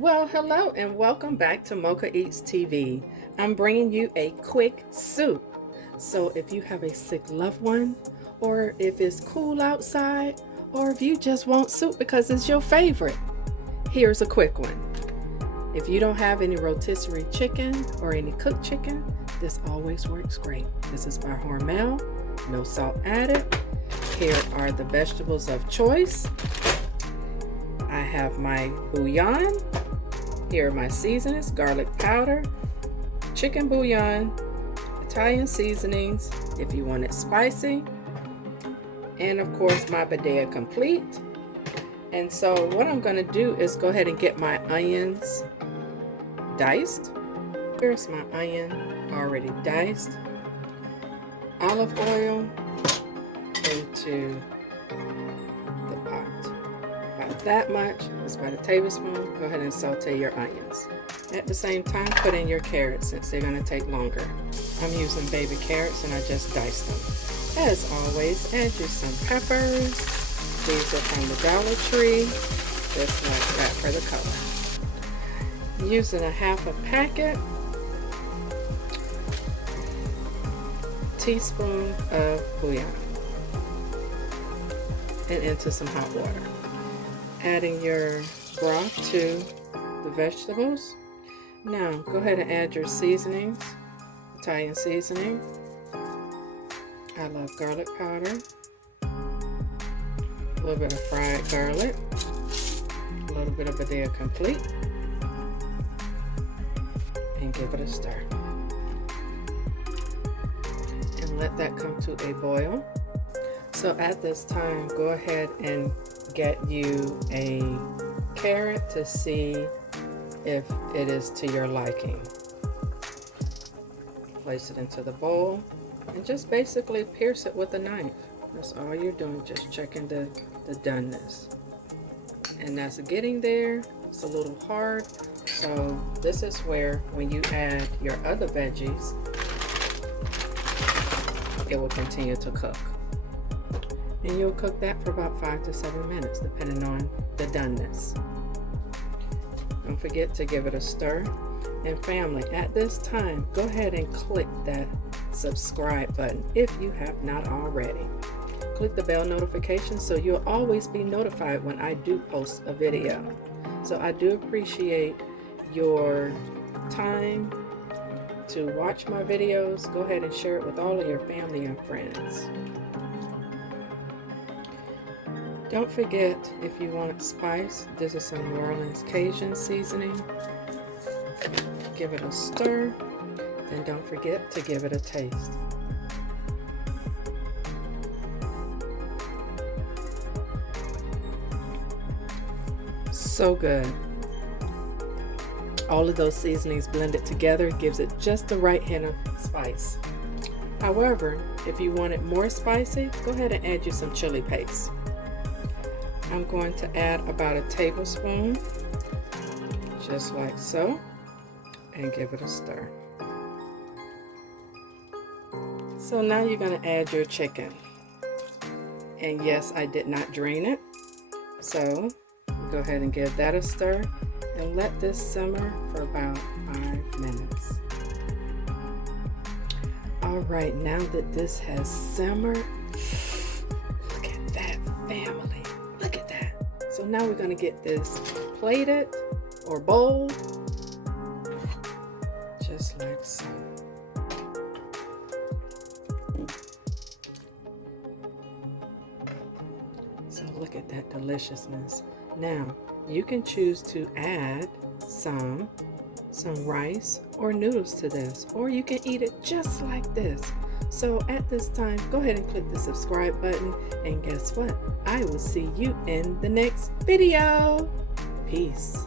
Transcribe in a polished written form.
Well, hello and welcome back to Mochaeatstv. I'm bringing you a quick soup. So if you have a sick loved one, or if it's cool outside, or if you just want soup because it's your favorite, here's a quick one. If you don't have any rotisserie chicken or any cooked chicken, this always works great. This is by Hormel, no salt added. Here are the vegetables of choice. I have my bouillon. Here are my seasonings: garlic powder, chicken bouillon, Italian seasonings if you want it spicy, and of course my bidet complete. And so what I'm going to do is go ahead and get my onions diced. Here's my onion already diced. Olive oil into the pot. About that much, it's about a tablespoon. Go ahead and saute your onions. At the same time, put in your carrots since they're going to take longer. I'm using baby carrots and I just diced them. As always, add you some peppers. These are from the Dollar Tree, just like that for the color. Using a half a packet, teaspoon of bouillon, and into some hot water. Adding your broth to the vegetables. Now go ahead and add your seasonings. Italian seasoning. I love garlic powder. A little bit of fried garlic. A little bit of bidet complete. And give it a stir. And let that come to a boil. So at this time, go ahead and get you a carrot to see if it is to your liking. Place it into the bowl and just basically pierce it with a knife. That's all you're doing, just checking the doneness. And that's getting there. It's a little hard. So this is where when you add your other veggies, it will continue to cook. And you'll cook that for about 5 to 7 minutes, depending on the doneness. Don't forget to give it a stir. And family, at this time, go ahead and click that subscribe button if you have not already. Click the bell notification so you'll always be notified when I do post a video. So I do appreciate your time to watch my videos. Go ahead and share it with all of your family and friends. Don't forget, if you want spice, this is some New Orleans Cajun seasoning. Give it a stir, and don't forget to give it a taste. So good. All of those seasonings blended together gives it just the right hint of spice. However, if you want it more spicy, go ahead and add you some chili paste. I'm going to add about a tablespoon, just like so, and give it a stir. So now you're going to add your chicken. And yes, I did not drain it. So go ahead and give that a stir and let this simmer for about 5 minutes. All right, now that this has simmered, look at that, family. Look at that. So now we're going to get this plated or bowl, just like so. So look at that deliciousness. Now you can choose to add some rice or noodles to this, or you can eat it just like this. So at this time, go ahead and click the subscribe button, and guess what? I will see you in the next video. Peace.